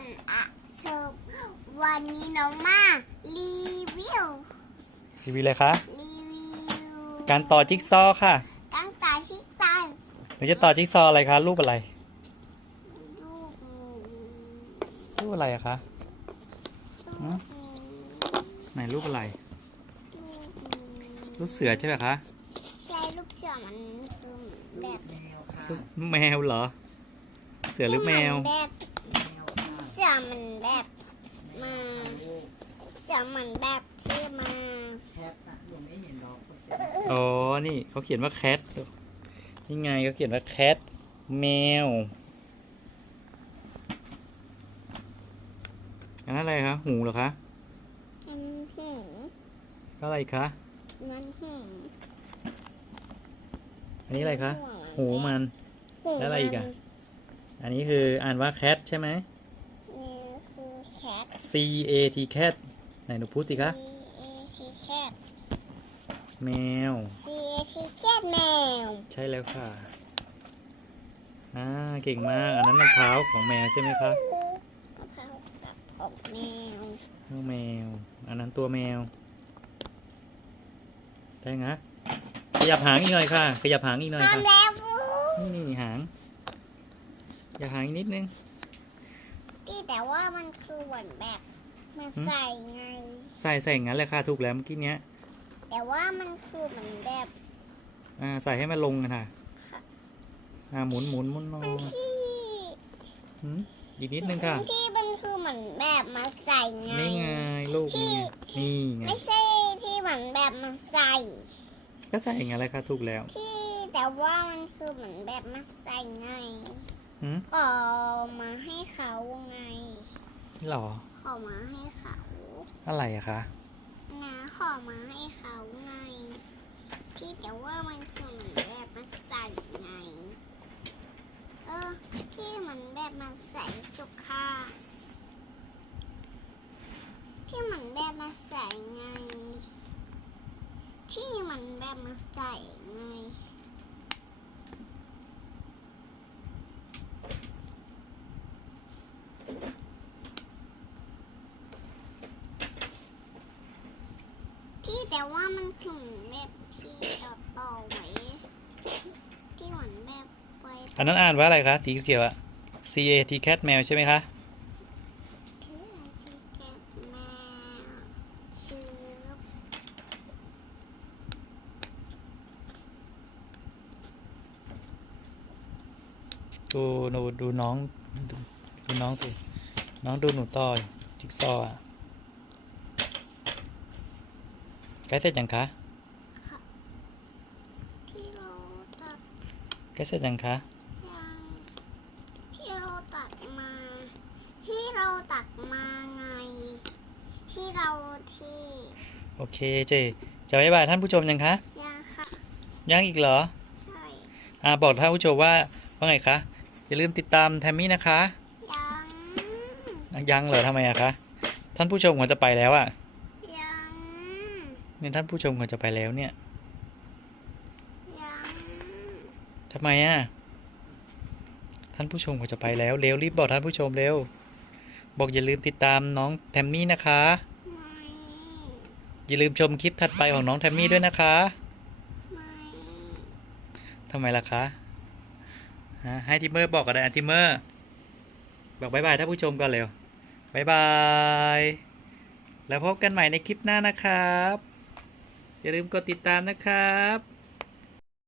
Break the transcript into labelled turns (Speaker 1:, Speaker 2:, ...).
Speaker 1: อะเชิญวันนี้น้องมารีวิว
Speaker 2: อะไรคะ
Speaker 1: รีวิว
Speaker 2: การต่อจิ๊กซอว์ค่ะ
Speaker 1: ตั้งตาชิคตัน
Speaker 2: หนูจะต่อจิ๊กซอว์อะไรคะรูปอะไร
Speaker 1: รูปนี้
Speaker 2: รูปอะไรอะคะ
Speaker 1: รูปนี้
Speaker 2: ไหนรูปอะไร
Speaker 1: รูปนี้
Speaker 2: รูปเสือใช่ไหมคะ
Speaker 1: ใช่รูปเสือมันคือแบบ
Speaker 2: รูปแมวเหรอเสือหรือแมว
Speaker 1: แบบเสือมันแบบมาเสือมันแบบที่มา
Speaker 2: อ๋อนี่เขาเขียนว่าแคทนี่ไงเขาเขียนว่าแคทแมวอันนั้นอะไรคะหูเหรอคะ
Speaker 1: มันหู
Speaker 2: ก็อะไรคะ
Speaker 1: มันหู
Speaker 2: อันนี้อะไรคะหูมัน
Speaker 1: หู
Speaker 2: แล้วอะไรอีกอะอันนี้คืออ่านว่าแคทใช่ไหม
Speaker 1: นี่คือแคท
Speaker 2: C A T cat ไหนหนูพูดสิคะ
Speaker 1: C A T cat
Speaker 2: แมว
Speaker 1: C A T cat แมว
Speaker 2: ใช่แล้วค่ะเก่งมากอันนั้นรองเท้าของแมวใช่ไหมคะ
Speaker 1: มะพร้าวกับของแมว
Speaker 2: น้องแมวอันนั้นตัวแมวได้ไงขยับหางอีกหน่อยค่ะขยับหางอีกหน่อยค่ะ
Speaker 1: ทำแล้ว
Speaker 2: นี่หางอยากหางอีกนิดนึง
Speaker 1: ที่แต่ว่ามันคือเหมือนแบบมาใส่ไง
Speaker 2: ใส่อย่างนั้นเลยค่ะถูกแล้วเมื่อกี้เนี้ย
Speaker 1: แต่ว่ามันคือเหมือนแบบ
Speaker 2: ใส่ให้มันลงกันค่ะหมุนหน
Speaker 1: มันที่
Speaker 2: อีกนิดนึงค่ะ
Speaker 1: ที่มันคือเหมือนแบบมาใส่ไง
Speaker 2: นี่ไงลูกนี่ไงนี่ไง
Speaker 1: ไม่ใช่ที่เหมือนแบบมาใส่
Speaker 2: ก็ใส่อย่างนั้นเลยค่ะถูกแล้ว
Speaker 1: ที่แต่ว่ามันคือเหมือนแบบมาใส่ไง
Speaker 2: หืม
Speaker 1: ขอมาให้เขาไง
Speaker 2: หรอ
Speaker 1: ขอมาให้เขา
Speaker 2: อะไรอะคะ
Speaker 1: นะขอมาให้เขาไง ที่แต่ว่ามันคือเหมือนแบบมาใส่ไง ที่เหมือนแบบมาใส่สุขา ที่เหมือนแบบมาใส่ไง ที่เหมือนแบบมาใส่ไง ที่แต่ว่ามันคือแบบที่ต่อไว้ ที่เหมือนแบบไว้
Speaker 2: อันนั้นอ่านว่าอะไรคะสีเขียวอะ C A T cat แมวใช่ไหมคะ
Speaker 1: ที่ไอที่แกะแมวชื่อ
Speaker 2: ดูน้องดูน้องสิน้องดูหนูต่อยจิ๊กซอว์อะใกล้เสร็จยังคะ
Speaker 1: ที่เราตัด
Speaker 2: ใกล้เสร็จยังคะ
Speaker 1: ยังที่เราตัดมา ที่เราตัดมาไง ที่เราที่
Speaker 2: โอเคเจจะบ๊ายบายท่านผู้ชมยังคะ
Speaker 1: ยังค่ะ
Speaker 2: ยังอีกเหรอ
Speaker 1: ใช่
Speaker 2: บอกท่านผู้ชมว่าไงคะอย่าลืมติดตามแทมมี่นะคะ ยังเหรอทำไมอะคะท่านผู้ชมควรจะไปแล้วอะ
Speaker 1: ยัง
Speaker 2: เนี่ยท่านผู้ชมควรจะไปแล้วเนี่ย
Speaker 1: ยัง
Speaker 2: ทำไมอะท่านผู้ชมควรจะไปแล้วเร็วรีบบอกท่านผู้ชมเร็วบอกอย่าลืมติดตามน้องแทมมี่นะคะ
Speaker 1: ไม่
Speaker 2: อย่าลืมชมคลิปถัดไปของน้องแทมมี่ด้วยนะคะ
Speaker 1: ไม่
Speaker 2: ทำไมล่ะคะให้ทิมเมอร์บอกก็ได้ทิมเมอร์บอกบ๊ายบายท่านผู้ชมก่อนเร็วบ๊ายบายแล้วพบกันใหม่ในคลิปหน้านะครับอย่าลืมกดติดตามนะครับ